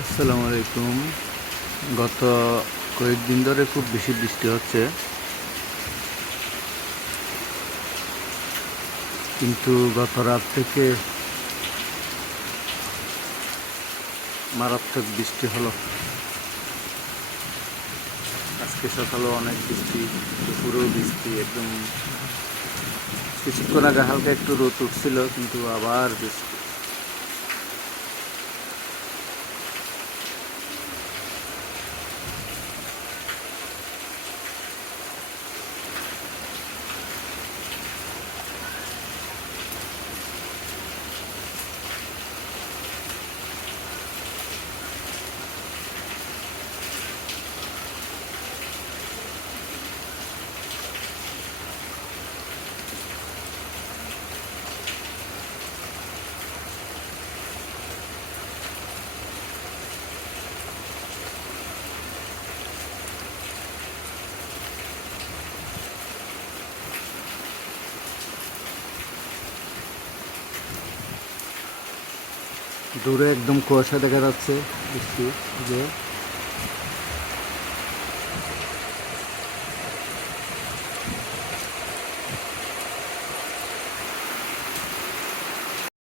আসসালামু আলাইকুম। গত কয়েকদিন ধরে খুব বেশি বৃষ্টি হচ্ছে। কিন্তু গত রাত থেকে মারাত্মক বৃষ্টি হলো। আজকে সকালেও অনেক বৃষ্টি, দুপুরেও বৃষ্টি, একদম কিছুক্ষণ আগে হালকা একটু রোদ উঠছিল, কিন্তু আবার বৃষ্টি। দূরে একদম কুয়াশা দেখা যাচ্ছে বৃষ্টি যে